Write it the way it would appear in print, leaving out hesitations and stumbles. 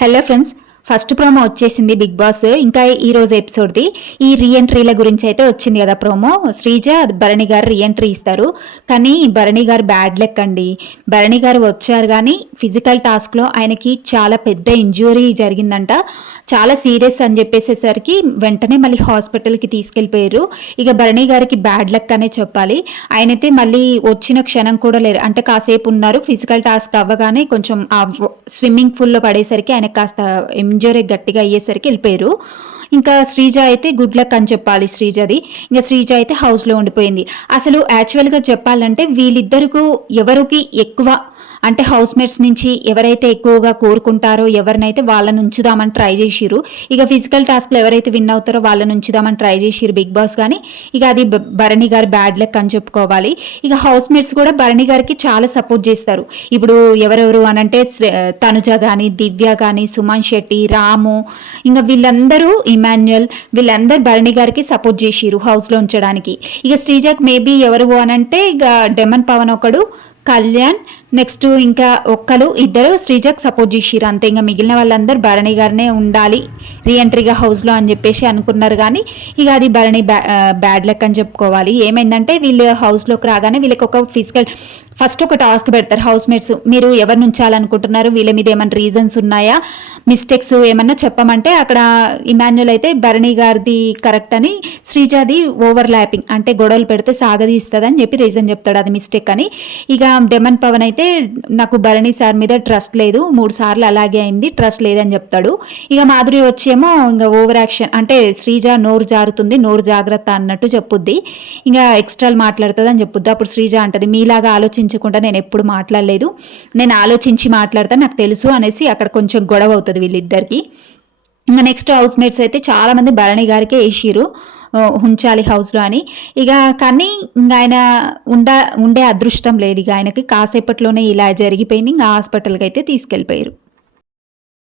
Hello friends, first promo వచ్చేసింది big boss. ఇంకా ఈ రోజు ఎపిసోడ్ది ఈ రీఎంట్రీల గురించి అయితే వచ్చింది కదా ప్రోమో. శ్రీజ భరణి గారు రీఎంట్రీ ఇస్తారు, కానీ భరణి గారు బ్యాడ్ లెక్ అండి. భరణి గారు వచ్చారు కానీ ఫిజికల్ టాస్క్లో ఆయనకి చాలా పెద్ద ఇంజురీ జరిగిందంట, చాలా సీరియస్ అని చెప్పేసేసరికి వెంటనే మళ్ళీ హాస్పిటల్కి తీసుకెళ్ళిపోయారు. ఇక భరణి గారికి బ్యాడ్ లక్ అనే చెప్పాలి. ఆయనైతే మళ్ళీ వచ్చిన క్షణం కూడా లేరు, అంటే కాసేపు ఉన్నారు. ఫిజికల్ టాస్క్ అవ్వగానే కొంచెం ఆ స్విమ్మింగ్ పూల్లో పడేసరికి ఆయన కాస్త ఇంజరీ గట్టిగా అయ్యేసరికి వెళ్ళిపోయారు. ఇంకా శ్రీజ అయితే గుడ్ లక్ అని చెప్పాలి శ్రీజది. ఇంకా శ్రీజ అయితే హౌస్లో ఉండిపోయింది. అసలు యాక్చువల్గా చెప్పాలంటే వీళ్ళిద్దరికీ ఎవరికి ఎక్కువ అంటే హౌస్ మేట్స్ నుంచి ఎవరైతే ఎక్కువగా కోరుకుంటారో ఎవరినైతే వాళ్ళని ఉంచుదామని ట్రై చేసిరు. ఇక ఫిజికల్ టాస్క్లో ఎవరైతే విన్ అవుతారో వాళ్ళని ఉంచుదామని ట్రై చేసిరు బిగ్ బాస్. కానీ ఇక అది భరణి గారి బ్యాడ్ లక్ అని చెప్పుకోవాలి. ఇక హౌస్ మేట్స్ కూడా భరణి గారికి చాలా సపోర్ట్ చేస్తారు. ఇప్పుడు ఎవరెవరు అనంటే తనుజ కానీ, దివ్య కానీ, సుమన్ శెట్టి, రాము, ఇంకా వీళ్ళందరూ, ఇమాన్యుయల్, వీళ్ళందరూ భరణి గారికి సపోర్ట్ చేసిరు హౌస్లో ఉంచడానికి. ఇక శ్రీజాక్ మేబీ ఎవరు అనంటే ఇక డెమన్ పవన్ ఒకడు, కళ్యాణ్, నెక్స్ట్ ఇంకా ఇద్దరు శ్రీజాక్ సపోర్ట్ చేసిరు అంతే. ఇంకా మిగిలిన వాళ్ళందరూ భరణి గారినే ఉండాలి రీఎంట్రీగా హౌస్లో అని చెప్పేసి అనుకున్నారు. కానీ ఇక అది భరణి బ్యాడ్ లక్ అని చెప్పుకోవాలి. ఏమైందంటే వీళ్ళు హౌస్లోకి రాగానే వీళ్ళకి ఒక ఫస్ట్ ఒక టాస్క్ పెడతారు హౌస్ మేట్స్. మీరు ఎవరిని ఉంచాలనుకుంటున్నారు, వీళ్ళ మీద ఏమైనా రీజన్స్ ఉన్నాయా, మిస్టేక్స్ ఏమన్నా చెప్పమంటే అక్కడ ఇమాన్యుయల్ అయితే భరణి గారిది కరెక్ట్ అని, శ్రీజాది ఓవర్ ల్యాపింగ్ అంటే గొడవలు పెడితే సాగదీస్తుంది అని చెప్పి రీజన్ చెప్తాడు, అది మిస్టేక్ అని. ఇక డెమన్ పవన్ అయితే నాకు భరణి సార్ మీద ట్రస్ట్ లేదు, 3 సార్లు అలాగే అయింది, ట్రస్ట్ లేదని చెప్తాడు. ఇక మాధురి వచ్చేమో ఇంకా ఓవర్ యాక్షన్ అంటే శ్రీజ నోరు జారుతుంది, నోరు జాగ్రత్త అన్నట్టు చెప్పుద్ది, ఇంకా ఎక్స్ట్రాలు మాట్లాడుతుంది అని చెప్పుద్ది. అప్పుడు శ్రీజ అంటది, మీలాగా ఆలోచించకుండా నేను ఎప్పుడు మాట్లాడలేదు, నేను ఆలోచించి మాట్లాడతా, నాకు తెలుసు అనేసి అక్కడ కొంచెం గొడవ అవుతుంది వీళ్ళిద్దరికి. ఇంకా నెక్స్ట్ హౌస్ మేట్స్ అయితే చాలామంది భరణి గారికే వేసిరు ఉంచాలి హౌస్లో అని. ఇక కానీ ఇంకా ఆయన ఉండే అదృష్టం లేదు, ఇక ఆయనకి కాసేపట్లోనే ఇలా జరిగిపోయింది. ఇంకా హాస్పిటల్కి అయితే తీసుకెళ్ళిపోయారు.